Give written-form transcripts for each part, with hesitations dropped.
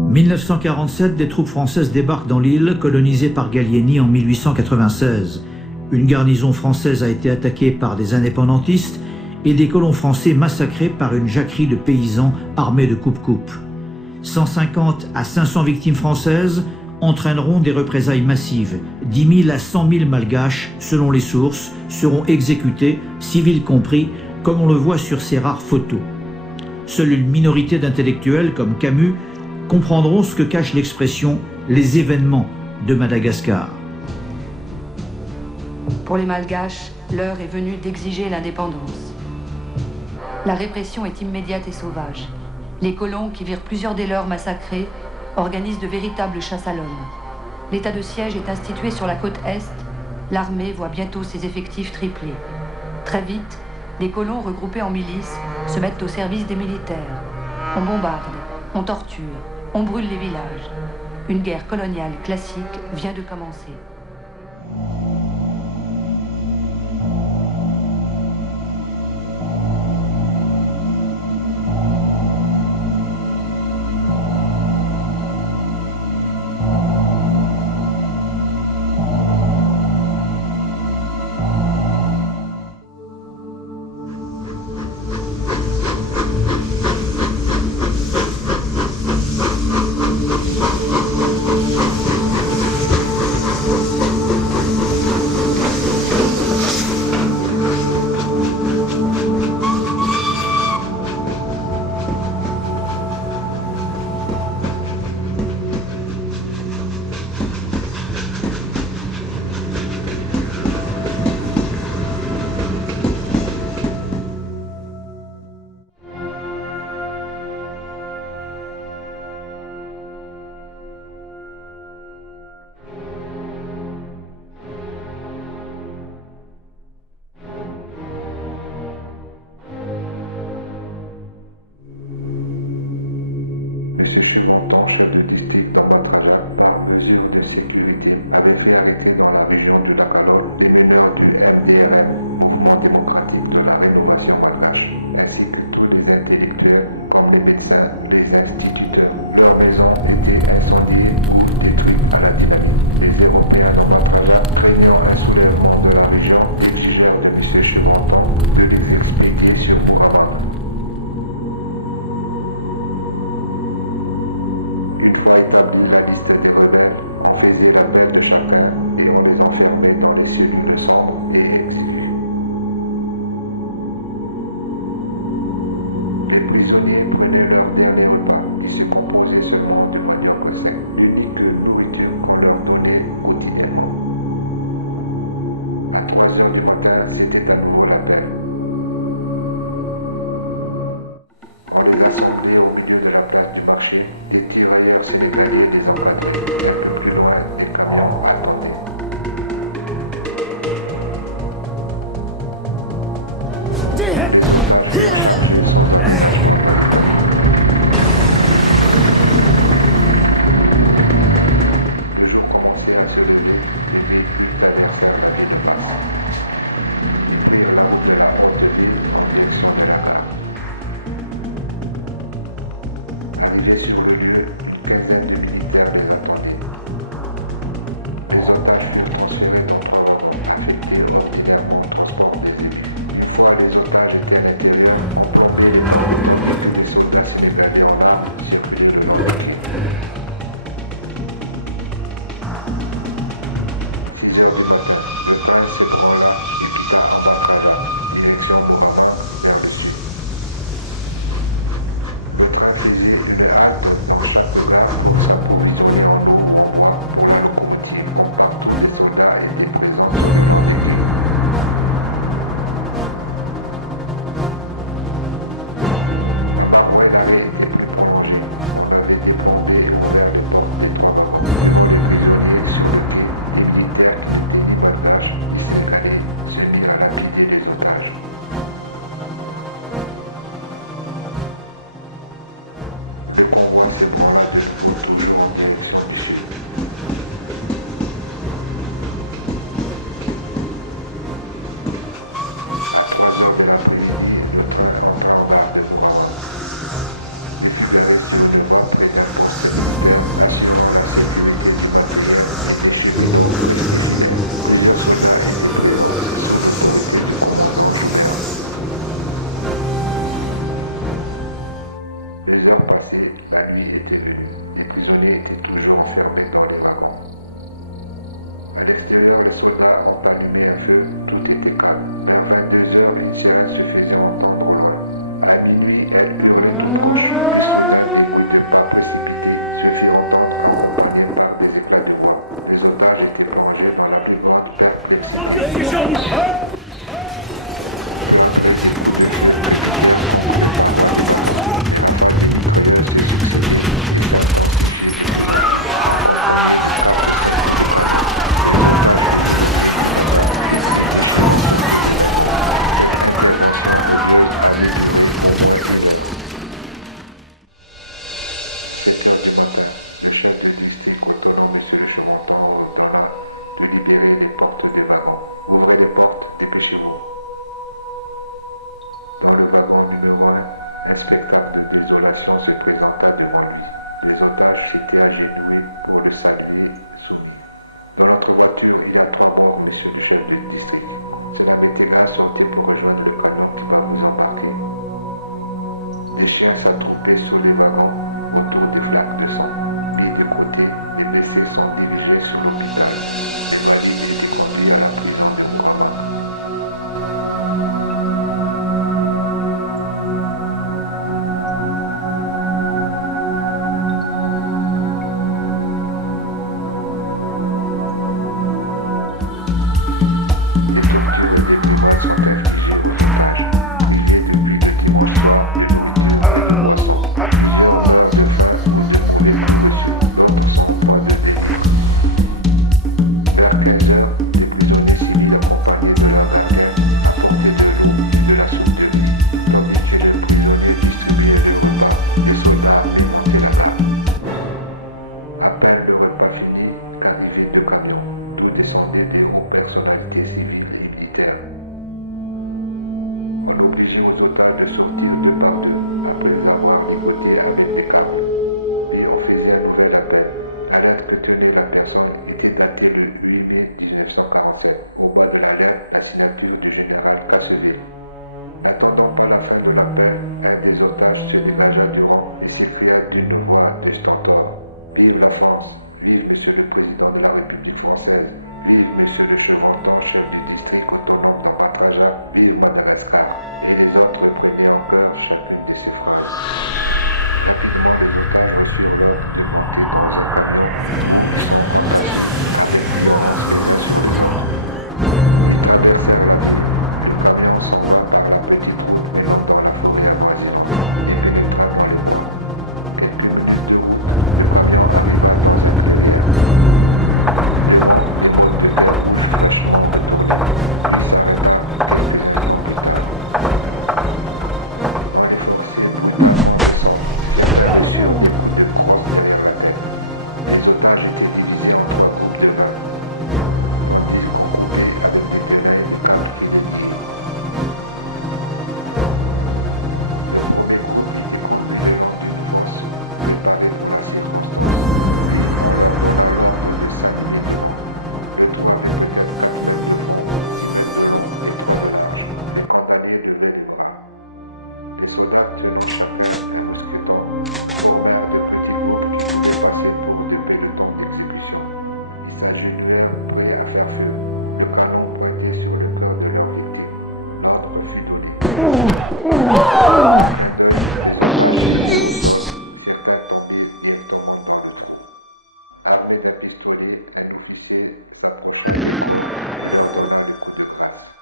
En 1947, des troupes françaises débarquent dans l'île, colonisée par Gallieni en 1896. Une garnison française a été attaquée par des indépendantistes et des colons français massacrés par une jacquerie de paysans armés de coupe-coupe. 150 à 500 victimes françaises entraîneront des représailles massives. 10 000 à 100 000 malgaches, selon les sources, seront exécutés, civils compris, comme on le voit sur ces rares photos. Seule une minorité d'intellectuels, comme Camus, comprendront ce que cache l'expression « les événements de Madagascar ». Pour les Malgaches, l'heure est venue d'exiger l'indépendance. La répression est immédiate et sauvage. Les colons, qui virent plusieurs des leurs massacrés, organisent de véritables chasses à l'homme. L'état de siège est institué sur la côte est. L'armée voit bientôt ses effectifs triplés. Très vite, les colons regroupés en milices se mettent au service des militaires. On bombarde, on torture, on brûle les villages. Une guerre coloniale classique vient de commencer. M. Chevanton, chef de district d'Ambatrajak, par mesure de sécurité, avait fait arrêter dans la région du lac Alol les meneurs du MDRM, Mouvement démocratique de la rénovation malgache, ainsi que tous les intellectuels, comme les médecins, les instituteurs. Leurs maisons étaient incendiées ou détruites à la dynamite. Les Européens d'Ambatrajak, craignant un soulèvement de la région, exigèrent de M. Chevanton de les expédier sur Mooramang. Une fois établie la liste des rebelles, on faisait l'appel de chacun et on les enfermait dans les cellules sombres et exiguës. Les prisonniers prenaient leur dernier repas, qui se composait seulement de manioc sec, l'unique nourriture qu'on leur donnait quotidiennement. À 3 heures du matin, c'était à nouveau l'appel. On les assemblait au milieu de la place du marché. Des tirailleurs sénégalais les encadraient. Un peu plus loin, des camions attendaient. Les otages furent chargés sans aménagement dans les camions. Le jour commençait à se lever, les véhicules traversèrent la ville basse. Ils prirent la route de la haute ville en direction de la gare. Arrivés sur le lieu, une quinzaine de militaires les attendaient. Les otages furent transférés dans 3 wagons, affectés ordinairement au transport des élus. Une fois les otages étaient à l'intérieur, on plombait les portes, tandis que des soldats sénégalais en armes circulaient le long du quai. 6 heures du matin, le train s'ébranla et quitta Ambatrajak, direction Mooramang vers le sud. Le train faisait une halte dans chaque gare pour s'approvisionner en eau ou en bois pour la locomotive. Comme partout, des soldats étaient présents sur le long des quais. À Marouet, l'arrêt était plus prolongé. On avait déplombé et ouvert les portes des 3 wagons. Devant les prisonniers, sur le quai, des militaires qui n'étaient ni malgaches ni sénégalais se mirent à lapider les otages. Le convoi s'ébranla de nouveau, toujours en direction du sud. À 3 heures de l'après-midi, le train entra en gare de Mouraman. Il fut garé sur une voie près d'un poste militaire assurant la sécurité du matériel et des cheminots restés fidèles. Plusieurs soldats étaient présents, sous l'autorité du commandant Joubert. 2 heures passées, la nuit était venue. Les prisonniers étaient toujours enfermés dans les wagons. À l'extérieur, les soldats ont allumé un feu, tout était calme. Vers 22 heures, une sirène se faisait entendre au loin. À minuit, elle hurlait tout proche, puis soudain, des bruits de pas précipités se firent entendre accompagnés par des éclats de voix. Les otages étaient plongés dans la plus grande perplexité. Peu après, des coups de feu crépitèrent contre les parois des wagons. Les rafales des mitrailleurs se succédaient et s'intensifiaient de plus en plus, accompagnés de 4 ou 5 coups de canon. Les otages faisaient l'objet d'une attaque. Des cris déchirants sortaient des wagons. Cette intervention odieuse avait duré au moins 1 heure. 7 heures du matin, le chef de district autonome, M. le Chevanton, ordonna de libérer les portes des wagons. Ouvrez les portes, dépêchez-vous. Dans le wagon numéro 1, un spectacle de désolation se présenta devant lui. Les otages s'étaient agenouillés pour le saluer soumis. Dans notre voiture, il y a 3 morts, monsieur le chef de district. C'est la Météga, sortez pour rejoindre le camion qui va vous embarquer. Des chiens s'attroupaient sur les wagons autour des flaques de sang. Mis de côté, les blessés sont dirigés sur l'hôpital. Les valides étaient conduits à la prison de Mouraman. Des tortures et des brimades sont infligées aux otages, privés depuis le dimanche soir de nourriture et de boissons. Plusieurs meurent de faim ou de mauvais coups reçus, d'autres sont en proie de délire. Vers 15 heures, des prisonniers civils accompagnés de leurs gardiens apportaient de l'eau et de la soupe de riz. Tandis que les prisonniers distribuaient le repas, des soldats armés montaient la garde. À peine le repas fini qu'arrivaient 2 camions, d'où descendaient des hautes personnalités civiles et militaires. On obligeait aux otages de sortir 2 par 2, après les avoir ligotés avec des câbles. Puis on faisait un nouvel appel. La lettre que tenait la personne était datée le 8 mai 1947. Au bas de la lettre, la signature du général Casseville. N'attendant pas la fin de l'appel, un des otages se dégagea du rang et s'écria d'une voix de stentor. « Vive la France! Vive Monsieur le Président de la République française! Vive Monsieur le Chevanton, chef du district autonome d'Ambatraja! Vive Madagascar !» Et les autres reprenaient en chœur chacune de ces phrases. Rapidement, les otages reçurent l'ordre de monter dans un camion où ils sont entassés avec violence les uns sur les autres. Ils traversèrent la ville. Le camion s'en va par la petite route menant dans la forêt avoisinante et pénétra dans les bois. Quelques minutes de route, le camion arriva dans un clairière. Devant, des mottes de terre rouge fraîchement retournées, puis s'arrêta quelques instants plus tard. On les forçait brutalement à descendre. Certains reçurent des coups de crosse derrière la tête. Les otages étaient divisés en 3 groupes de 20, tandis qu'on coupait avec des tenailles le câble qui les liait. Le premier groupe était conduit le long d'une fosse préparée pour la circonstance. Puis on leur donna l'ordre de s'animer devant. Le trou avait peut-être 4 mètres de fond, 6 mètres de long et 3 de large. Les condamnés levaient les bras. Les soldats tenant chacun un mousqueton formèrent de petits groupes qui pouvaient passer pour de pelotons d'exécution. Ils s'agenouillèrent prêts à faire feu. Le canon pointait sur le cœur de leur victime. L'ordre fut donné. En clin d'œil, les otages étaient au sol, certains tombaient directement dans le trou. Armé d'un pistolet, un officier s'approcha des corps et leur donna le coup de grâce.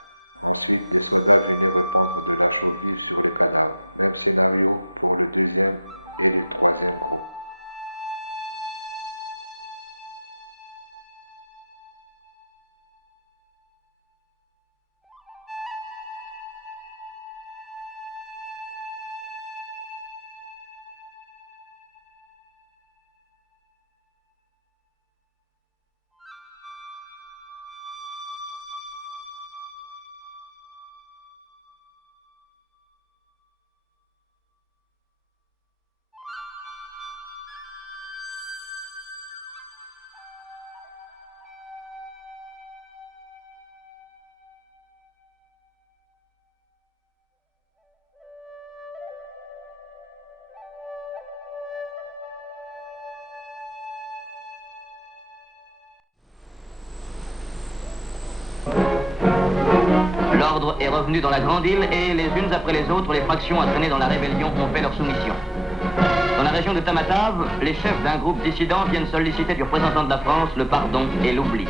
Ensuite, des soldats venaient répandre de la chaux vive sur les cadavres. Même scénario pour le 2e et le 3e groupe. Nord est revenu dans la Grande Île et les unes après les autres, les fractions entraînées dans la rébellion ont fait leur soumission. Dans la région de Tamatave, les chefs d'un groupe dissident viennent solliciter du représentant de la France le pardon et l'oubli.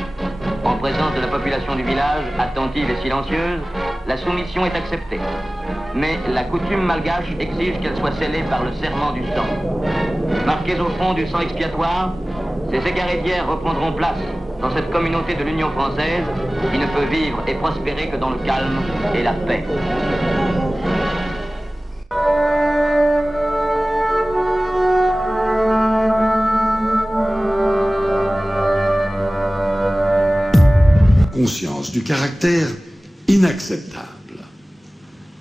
En présence de la population du village, attentive et silencieuse, la soumission est acceptée. Mais la coutume malgache exige qu'elle soit scellée par le serment du sang. Marqués au front du sang expiatoire, ces égarés d'hier reprendront place dans cette communauté de l'Union française qui ne peut vivre et prospérer que dans le calme et la paix. Conscience du caractère inacceptable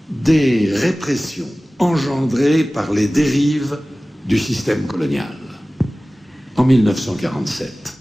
des répressions engendrées par les dérives du système colonial. En 1947,